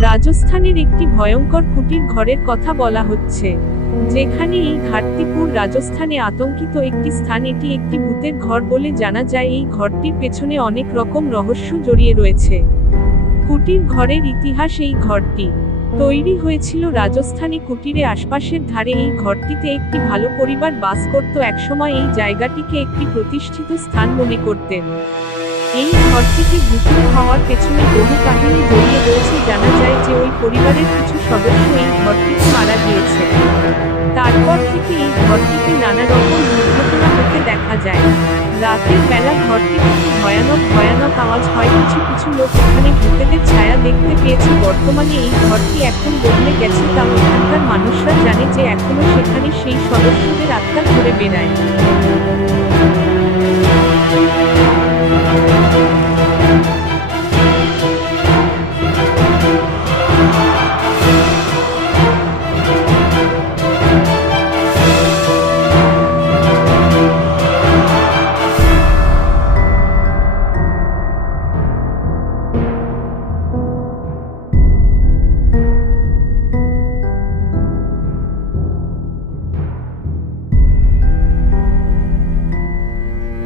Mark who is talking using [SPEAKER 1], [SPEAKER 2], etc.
[SPEAKER 1] রাজস্থানের একটি ভয়ঙ্কর কুটির ঘরের কথা বলা হচ্ছে, যেখানে এই ঘাটতিপুর রাজস্থানে আতঙ্কিত একটি স্থান, এটি একটি ভূতের ঘর বলে জানা যায়। এই ঘরটির পেছনে অনেক রকম রহস্য জড়িয়ে রয়েছে। কুটির ঘরের ইতিহাস এই ঘরটি। তৈরি হয়েছিল রাজস্থানী কুটিরে আশপাশের ধারে। এই ঘরটিতে একটি ভালো পরিবার বাস করত। একসময় এই জায়গাটিকে একটি প্রতিষ্ঠিত স্থান মনে করতেন। এই ঘরটিতে ভূতুর হওয়ার পেছনে বহু কাহিনী জড়িয়ে রয়েছে। জানা যায় যে ওই পরিবারের কিছু সদস্য এই ঘরটিতে মারা গিয়েছে। তারপর থেকে এই ঘরটিতে নানা রকম দুর্ঘটনা হতে দেখা যায়। রাতের বেলা ঘরটি থেকে ভয়ানক ভয়ানক আওয়াজ হয়, কিছু কিছু লোক এখানে ভূতেদের ছায়া দেখতে পেয়েছে। বর্তমানে এই ঘরটি এখন বদলে গেছে। তাও এখানকার মানুষরা জানে যে এখনও সেখানে সেই সদস্যদের আত্মা ঘুরে বেড়ায়।